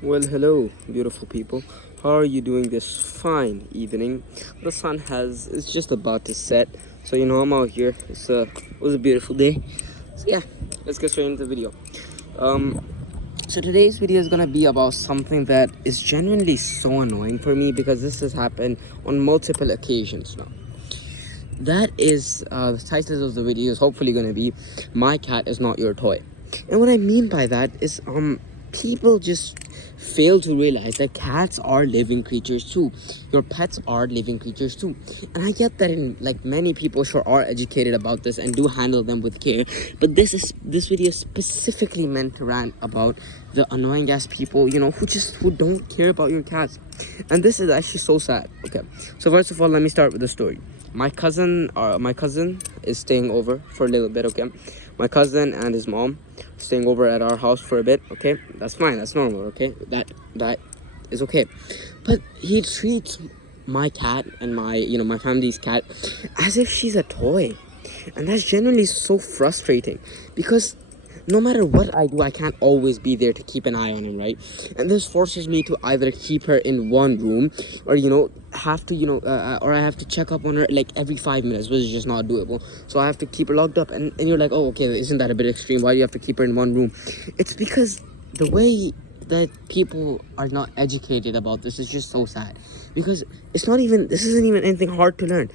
Well, hello, beautiful people. How are you doing this fine evening? The sun is just about to set, so I'm out here. It was a beautiful day. So yeah, let's get straight into the video. Um, so today's video is gonna be about something that is genuinely so annoying for me because this has happened on multiple occasions now. That is the title of the video is hopefully gonna be "My cat is not your toy," and what I mean by that is people just fail to realize that cats are living creatures too. Your pets are living creatures too. And I get that many people sure are educated about this and do handle them with care. But this video is specifically meant to rant about the annoying ass people, who don't care about your cats. And this is actually so sad. Okay. So first of all, let me start with the story. My cousin is staying over for a little bit, okay? My cousin and his mom staying over at our house for a bit, okay? That's fine, that's normal, okay? That is okay. But he treats my cat and my family's cat as if she's a toy. And that's genuinely so frustrating because no matter what I do, I can't always be there to keep an eye on him, right? And this forces me to either keep her in one room or, have to, or I have to check up on her like every 5 minutes, which is just not doable. So I have to keep her locked up. And you're like, oh, okay, isn't that a bit extreme? Why do you have to keep her in one room? It's because the way that people are not educated about this is just so sad because this isn't even anything hard to learn.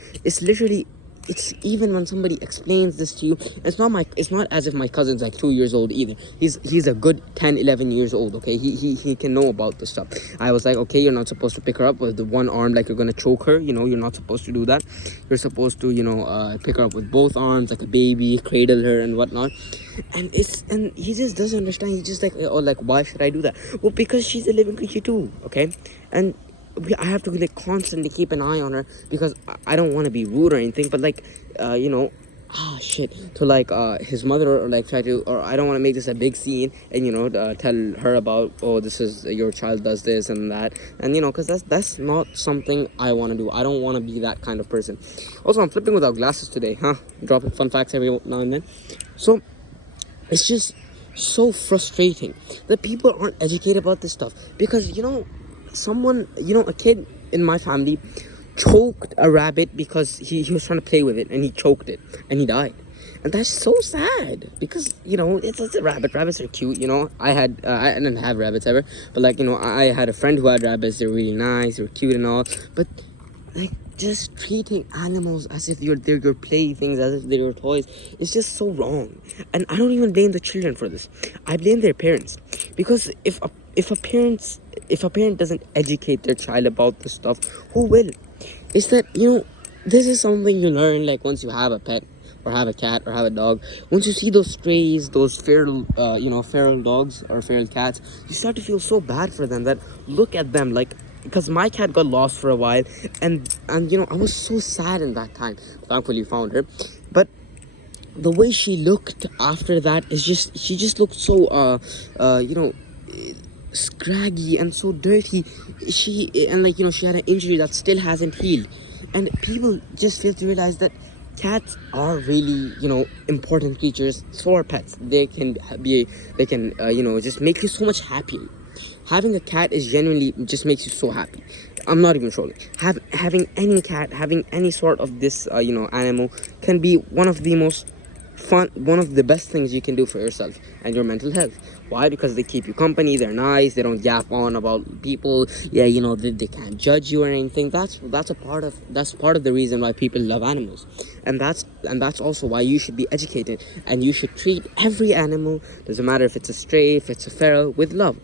It's even when somebody explains this to you, it's not as if my cousin's like 2 years old either. He's a good 10-11 years old, okay? He can know about this stuff. I was like, okay, you're not supposed to pick her up with the one arm like you're gonna choke her, you're not supposed to do that. You're supposed to pick her up with both arms like a baby, cradle her and whatnot. And he just doesn't understand. He's just like, oh, like, why should I do that? Well, because she's a living creature too, okay? And I have to constantly keep an eye on her because I don't want to be rude or anything, but shit, to his mother, or try to, or I don't want to make this a big scene and tell her about, oh, this is your child does this and that, and because that's not something I want to do. I don't want to be that kind of person. Also, I'm flipping without glasses today, dropping fun facts every now and then. So it's just so frustrating that people aren't educated about this stuff because a kid in my family choked a rabbit because he was trying to play with it and he choked it and he died. And that's so sad because it's a rabbit. Rabbits are cute. I didn't have rabbits ever, but I had a friend who had rabbits. They're really nice, they're cute and all, but just treating animals as if they're your playthings, as if they're your toys, is just so wrong. And I don't even blame the children for this. I blame their parents, because if a parent doesn't educate their child about this stuff, who will? Is that this is something you learn once you have a pet or have a cat or have a dog. Once you see those strays, those feral dogs or feral cats, you start to feel so bad for them. That look at them because my cat got lost for a while, and I was so sad in that time. Thankfully found her, but the way she looked after that is she just looked so scraggy and so dirty. She had an injury that still hasn't healed, and people just fail to realize that cats are really important creatures for pets. They can just make you so much happier. Having a cat is genuinely just makes you so happy. I'm not even trolling. Having any cat, having any sort of this animal can be one of the most fun, one of the best things you can do for yourself and your mental health. Why? Because they keep you company, they're nice, they don't yap on about people. Yeah, they can't judge you or anything. That's part of the reason why people love animals. And that's also why you should be educated and you should treat every animal, doesn't matter if it's a stray, if it's a feral, with love.